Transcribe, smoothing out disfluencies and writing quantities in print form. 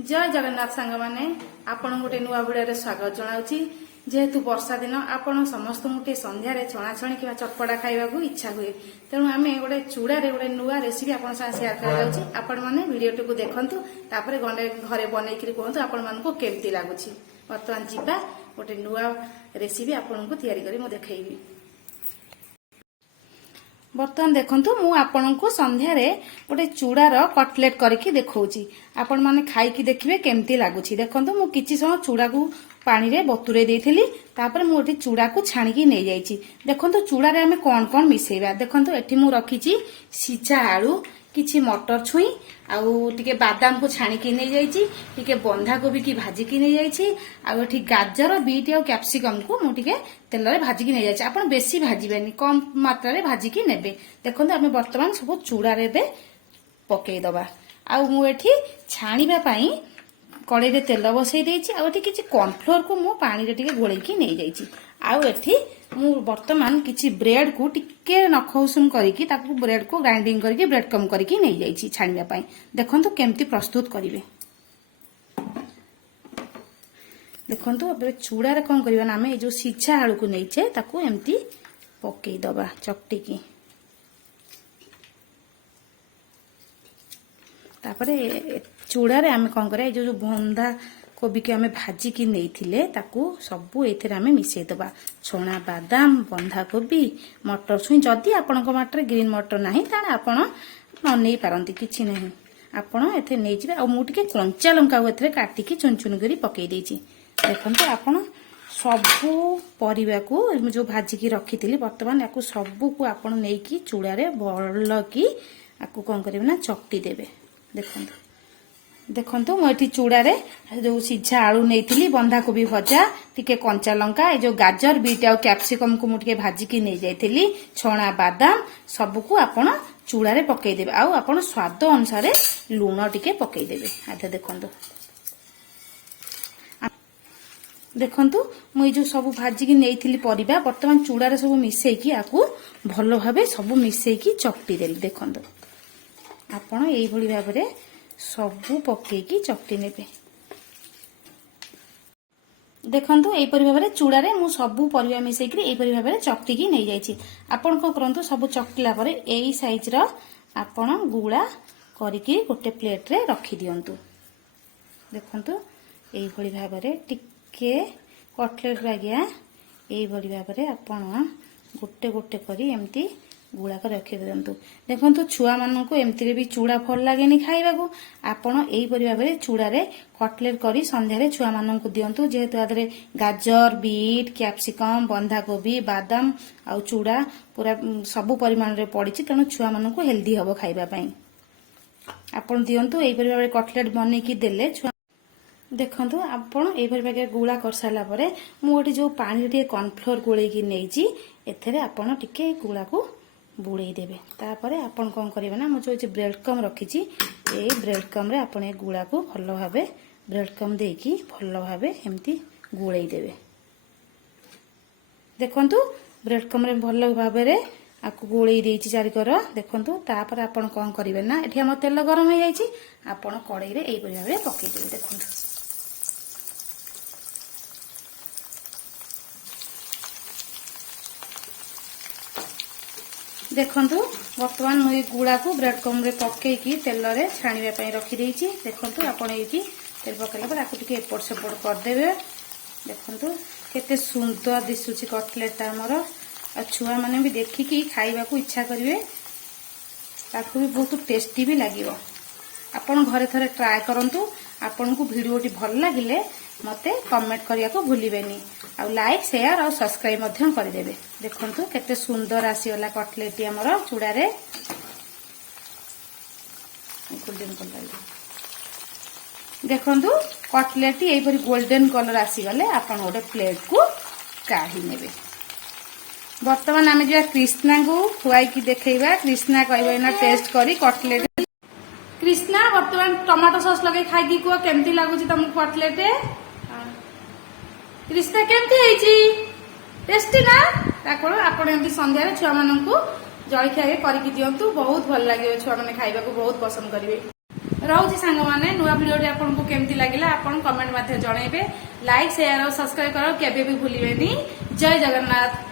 जय जगन्नाथ सांग माने आपण गोटे नुआ भिडियो स्वागत जनाऊँगी। जेहेतु वर्षा दिन आपण समस्त गोटे संध्यार छणाछणी कि चटपटा खाइबा इच्छा हुए तेणु आम गोटे चूड़ारे गोटे नुआ रेसिपी आपण सेयार कर आपण मैंने भिडियो को देखु तापर घरे बनई कहतु आपण मानक केमती लगुच। बर्तमान जीवा गोटे नुआ रेसिपी आपण को तैयारी करी मु देखैबी। बर्तमान देखंतु मु आपण को संध्यारे गोटे चूड़ार कटलेट करके देखौची। आपण माने खाइकी देखिबे केमती लागुची। देखंतु मु किछि समय चूड़ा को पानी रे बतुरे देइथिली तापर मु एठी चूड़ा को छाणीकी नै जाईची। देखंतु चूड़ा रे हमें कोन कोन मिसेइबा। देखंतु एठी मु रखीची सिझा आलू किछि मटर छुई आउ टिके बादाम को छाणीकी नै जाईची, टिके बंधा गोभी की भाजीकी नै जाईची, आउ एठी गाजर बीट आउ कैप्सिकम को मु टिके तेल रे भाजीकी नै जाईची। आपण बेसी भाजीबेनी कम मात्रा रे भाजीकी नेबे। देखंतु हमें वर्तमान सब चूड़ा रे बे पकेई दबा। आउ मु एठी छाणीबा पई कड़ाई रे तेल बसई देइची। आउ एठी किछि कॉर्नफ्लोर को मु पानी रे टिके गोळेकी नै जाईची। आउ एठी मु वर्तमान किछि ब्रेड को टिके नखौसुम करिकी ताकू ब्रेड को ग्राइंडिंग करिकी ब्रेड कम करिकी नै जाईची छाणीबा पई। देखंतु केमती प्रस्तुत करिवे। देखंतु अब चूड़ा रे कोन करिवा ना हमें ए जो सिझा आलू को नैचे ताकू एमती पकेई दबा चकटिकी। तापरे चूड़ा रे हमें कोन करे जो बंधा कोबी के हमें भाजी की नहीं ताकू सबू एथिरे हमें मिसई दबा। छोना बादाम बंधा कोबी मटर छुई जदि आपण माटर ग्रीन मटर नहीं ताने आपण न नहीं पारंती किछि नहीं आपण एथे नै जिवे। आ मु टिके कंचा लंका एथिरे काटिकी चुन चुन करी पकेई देइची। देखंतु आपण सबू परिबा को जो भाजी की रखिथिली वर्तमान याकू सबू को आपण नै की चूड़ा रे भल की आकू कोन करबे ना चकटी देबे। देखंतु देखंतु मु एठी चूड़ा रे जो सिझा आलू नैथिली बंधा कोबी भजा टिके कंचा लंका ए जो गाजर बीट आ कैप्सिकम को मु टिके भाजी की नै जाइथिली, छोना बादाम सबू को आपण चूड़ा रे पकेई देबे। आ आपण स्वाद अनुसार लूण टिके पकेई देबे। आथे देखंतु देखंतु मु जो सब भाजी की नैथिली परिबा वर्तमान चूड़ा रे सब मिसई की आकू भलो भाबे सब मिसई की चकटी देली। देखंतु आपण एई भली भाबरे सबू पकेकी चकटी नेबे। देखंतु एई परि भाबरे चूड़ा रे मु सबू परिबा मिसई करी एई परि भाबरे चकटी की नै जाईची। आपण को करंतु सबू चकटिला परे एई साइज रो आपण गुळा करिकी गोटे प्लेट रे रखी दियंतु। देखंतु एई भली भाबरे टिके कटलेट बागिया एई भली भाबरे आपण गोटे गोटे करी एम्ति गुड़ा कर रखी दिंतु। देखो छुआ मान को एमती भी चूड़ा भल लगे खाइबा को आपण एई भाव चूड़ा रे कटलेट करी संध्यारे छुआ मान को दिंतु। जेहेतु आदरे गाजर बीट कैप्सिकम बंधा कोबी बादाम आउ चूड़ा पूरा सबु परिमाण रे पड़ी तेणु छुआ मान को हेल्दी हम खाइबा पई आपण दिंतु। एई भाव कटलेट बनै की देले छुआ देखंतु आपण एई भाव गुड़ा कर साला परे मु गोटे जो पानी रे कॉर्नफ्लोर गोळै की नैची एथरे आपण टिके गुड़ा को बुड़े देबे। तापरे आपण कोन करिवे ना मु जो ब्रेड कम रखीची ए ब्रेड कम रे आपण ए गुड़ा को भलो भाबे ब्रेड कम देकी भलो भाबे एम्ति गुळै देबे। देखंतु ब्रेड कम रे भलो भाबे रे आकु गुळै देइची चारि कर। देखंतु तापर आपण कोन करिवे ना एठी हम तेल गरम हो जाईची आपण कड़ाई रे एई परि भाबे पकै देबे। देखंतु देखंतु वर्तमान मुई गुड़ा को ब्रेड कम रे पकेकी तेल रे छाणीबा पई रखी देइची। देखंतु आपण एठी तेल पकेला पर आकु टिके एपट सेपट कर देबे। देखंतु केते सुंदर दिसुची कटलेट हमर। आ छुआ माने भी देखिकी खाइबा को इच्छा करिवे ताकू भी बहुत टेस्टी भी लागिवो। आपण घरे थरे ट्राई करंतु। आपण को वीडियोटी भल लागिले मते कमेंट करिया को भूलिबेनी आ लाइक शेयर और सब्सक्राइब मध्यम कर देबे। देखंतु केते सुंदर आसीला कटलेट हमर चूड़ा रे गोल्डन कलर। देखंतु कटलेट एई परि गोल्डन कलर आसी गले आपण ओडे प्लेट को काढी नेबे। वर्तमान आमे जे कृष्णा को खुआई की देखैबा। कृष्णा कहबे ना टेस्ट करी कटलेट। कृष्णा वर्तमान टमाटो सॉस लगे खाई की को केमती लागुची तुमको कटलेट? कृष्णा केमती हेची टेस्टी ना? ताकोर आपण एमती संध्या रे छुआ मानन को जळखिया रे करी की दियंतु। बहुत भल लागियो छुआ माने खाइबा को बहुत पसंद करिवे। रोचे सांग मैंने नुआ भिडियो आपको केमती लगे आप कमेंट मध्य जनइबे लाइक शेयर और सब्सक्राइब कर केबे भी भूलिबेनी। जय जगन्नाथ।